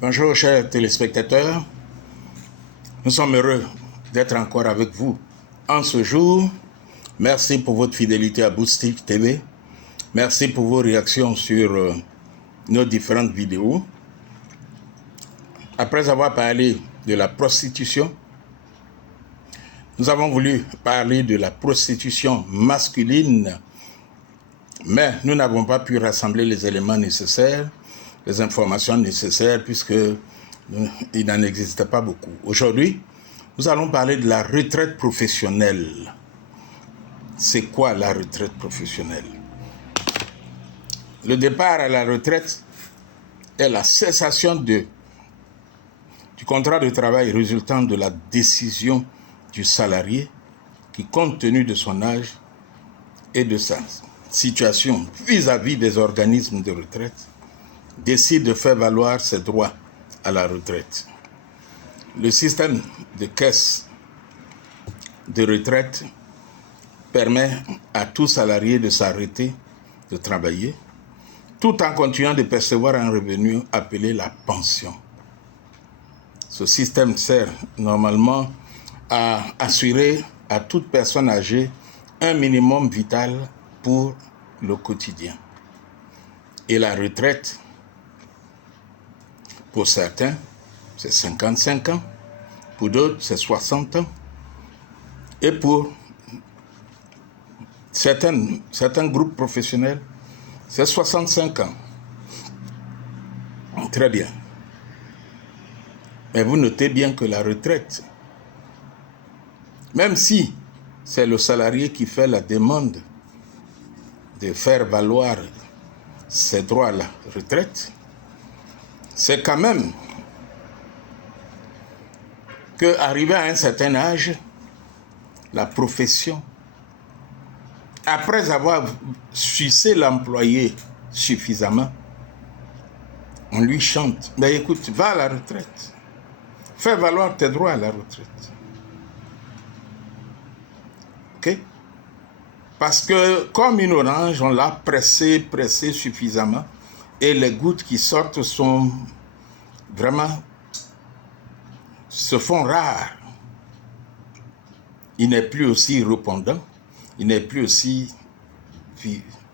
Bonjour chers téléspectateurs, nous sommes heureux d'être encore avec vous en ce jour. Merci pour votre fidélité à Boostif TV. Merci pour vos réactions sur nos différentes vidéos. Après avoir parlé de la prostitution, nous avons voulu parler de la prostitution masculine, mais nous n'avons pas pu rassembler les éléments nécessaires, les informations nécessaires, puisqu'il n'en existe pas beaucoup. Aujourd'hui, nous allons parler de la retraite professionnelle. C'est quoi la retraite professionnelle? Le départ à la retraite est la cessation du contrat de travail résultant de la décision du salarié qui, compte tenu de son âge et de sa situation vis-à-vis des organismes de retraite, décide de faire valoir ses droits à la retraite. Le système de caisse de retraite permet à tout salarié de s'arrêter de travailler tout en continuant de percevoir un revenu appelé la pension. Ce système sert normalement à assurer à toute personne âgée un minimum vital pour le quotidien. Et la retraite, pour certains, c'est 55 ans, pour d'autres, c'est 60 ans, et pour certains groupes professionnels, c'est 65 ans. Très bien. Mais vous notez bien que la retraite, même si c'est le salarié qui fait la demande de faire valoir ses droits à la retraite, c'est quand même qu'arrivé à un certain âge, la profession, après avoir sucé l'employé suffisamment, on lui chante, mais écoute, va à la retraite, fais valoir tes droits à la retraite. Ok? Parce que comme une orange, on l'a pressé suffisamment, et les gouttes qui sortent sont vraiment, se font rares. Il n'est plus aussi répondant, il n'est plus aussi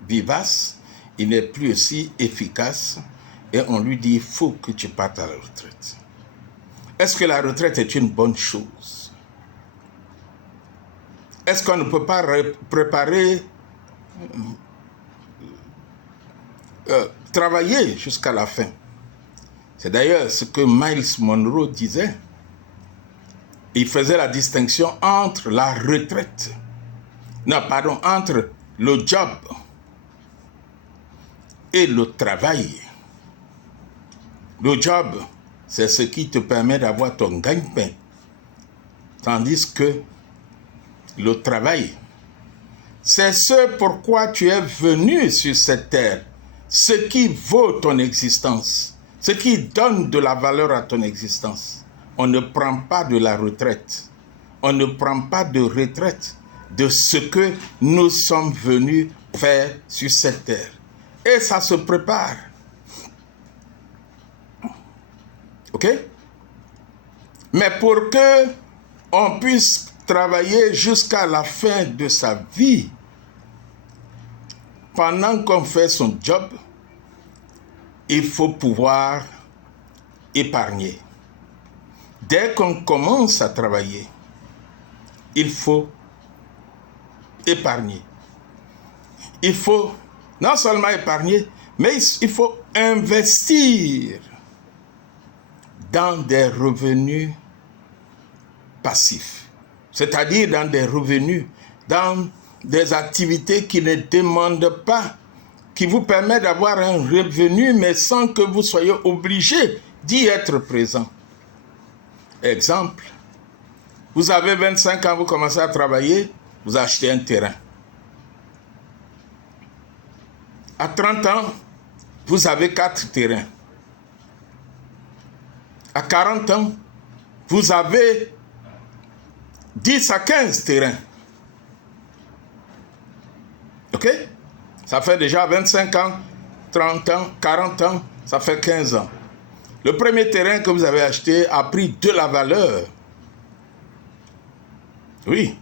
vivace, il n'est plus aussi efficace, et on lui dit, il faut que tu partes à la retraite. Est-ce que la retraite est une bonne chose? Est-ce qu'on ne peut pas préparer, travailler jusqu'à la fin? C'est d'ailleurs ce que Miles Monroe disait. Il faisait la distinction entre la retraite, entre le job et le travail. Le job, c'est ce qui te permet d'avoir ton gagne-pain. Tandis que le travail, c'est ce pourquoi tu es venu sur cette terre, ce qui vaut ton existence, ce qui donne de la valeur à ton existence. On ne prend pas de la retraite, on ne prend pas de retraite de ce que nous sommes venus faire sur cette terre. Et ça se prépare. Ok? Mais pour que on puisse travailler jusqu'à la fin de sa vie, pendant qu'on fait son job, il faut pouvoir épargner. Dès qu'on commence à travailler, il faut épargner. Il faut non seulement épargner, mais il faut investir dans des revenus passifs, c'est-à-dire dans des revenus, dans des activités qui ne demandent pas, qui vous permettent d'avoir un revenu, mais sans que vous soyez obligé d'y être présent. Exemple, vous avez 25 ans, vous commencez à travailler, vous achetez un terrain. À 30 ans, vous avez 4 terrains. À 40 ans, vous avez 10 à 15 terrains. Ok? Ça fait déjà 25 ans, 30 ans, 40 ans, ça fait 15 ans. Le premier terrain que vous avez acheté a pris de la valeur. Oui.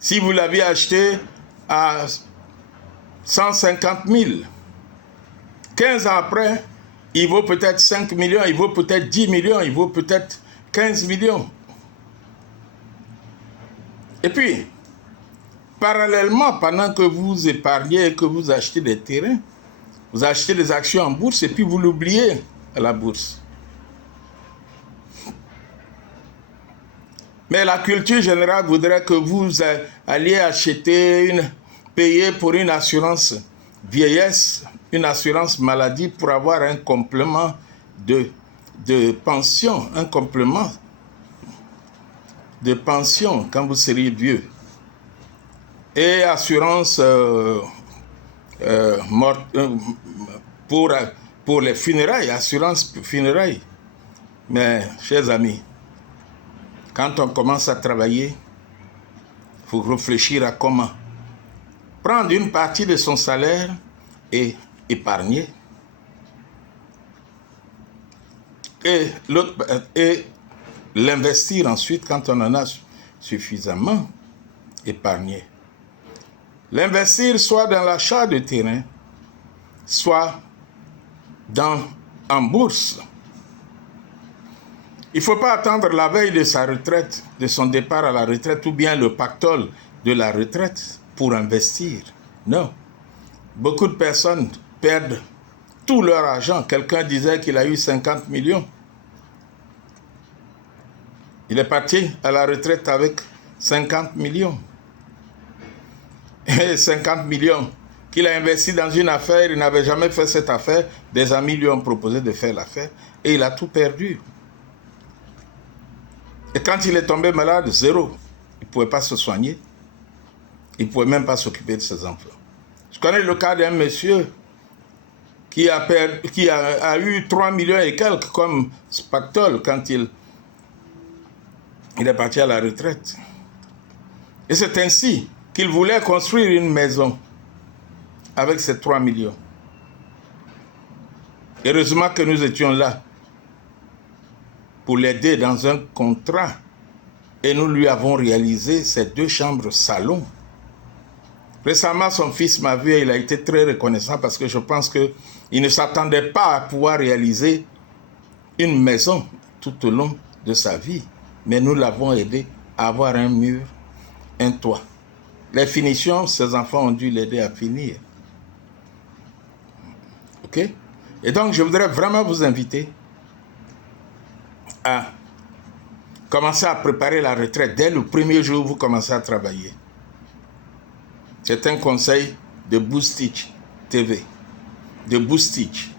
Si vous l'aviez acheté à 150 000, 15 ans après, il vaut peut-être 5 millions, il vaut peut-être 10 millions, il vaut peut-être 15 millions. Et puis, parallèlement, pendant que vous épargnez et que vous achetez des terrains, vous achetez des actions en bourse et puis vous l'oubliez à la bourse. Mais la culture générale voudrait que vous alliez acheter, payer pour une assurance vieillesse, une assurance maladie pour avoir un complément de pension, un complément de pension quand vous seriez vieux. Et assurance pour les funérailles, assurance funérailles. Mais, chers amis, quand on commence à travailler, il faut réfléchir à comment prendre une partie de son salaire et épargner. Et l'investir ensuite quand on en a suffisamment épargné. L'investir soit dans l'achat de terrain, soit en bourse. Il ne faut pas attendre la veille de sa retraite, de son départ à la retraite, ou bien le pactole de la retraite pour investir. Non. Beaucoup de personnes perdent tout leur argent. Quelqu'un disait qu'il a eu 50 millions. Il est parti à la retraite avec 50 millions. Et 50 millions qu'il a investi dans une affaire, il n'avait jamais fait cette affaire. Des amis lui ont proposé de faire l'affaire et il a tout perdu. Et quand il est tombé malade, zéro. Il ne pouvait pas se soigner. Il ne pouvait même pas s'occuper de ses enfants. Je connais le cas d'un monsieur qui a eu 3 millions et quelques comme pactole quand il est parti à la retraite. Et c'est ainsi qu'il voulait construire une maison avec ces 3 millions. Heureusement que nous étions là pour l'aider dans un contrat et nous lui avons réalisé ces 2 chambres salon. Récemment, son fils m'a vu et il a été très reconnaissant parce que je pense qu'il ne s'attendait pas à pouvoir réaliser une maison tout au long de sa vie. Mais nous l'avons aidé à avoir un mur, un toit. Les finitions, ses enfants ont dû l'aider à finir. Ok? Et donc, je voudrais vraiment vous inviter à commencer à préparer la retraite dès le premier jour où vous commencez à travailler. C'est un conseil de Boostich TV, de Boostich.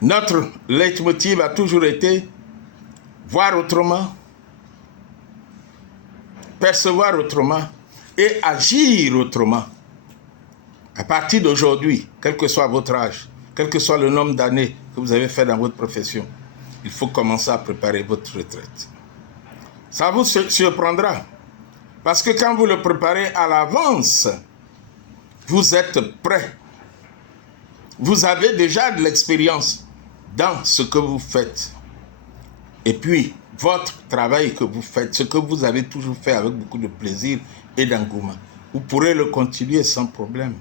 Notre leitmotiv a toujours été voir autrement, percevoir autrement et agir autrement. À partir d'aujourd'hui, quel que soit votre âge, quel que soit le nombre d'années que vous avez fait dans votre profession, il faut commencer à préparer votre retraite. Ça vous surprendra. Parce que quand vous le préparez à l'avance, vous êtes prêt. Vous avez déjà de l'expérience dans ce que vous faites. Et puis, votre travail que vous faites, ce que vous avez toujours fait avec beaucoup de plaisir et d'engouement, vous pourrez le continuer sans problème.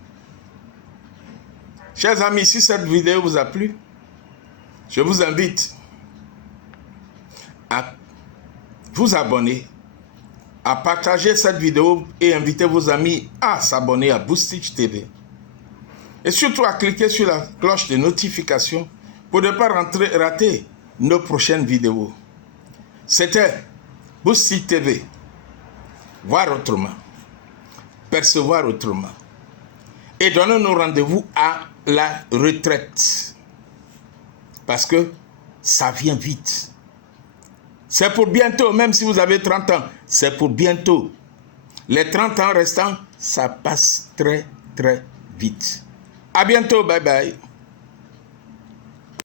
Chers amis, si cette vidéo vous a plu, je vous invite à vous abonner, à partager cette vidéo et inviter vos amis à s'abonner à Boostich TV. Et surtout à cliquer sur la cloche de notification pour ne pas rater nos prochaines vidéos. C'était Boostich TV. Voir autrement, percevoir autrement. Et donnons-nous rendez-vous à la retraite. Parce que ça vient vite. C'est pour bientôt, même si vous avez 30 ans, c'est pour bientôt. Les 30 ans restants, ça passe très, très vite. À bientôt, bye bye.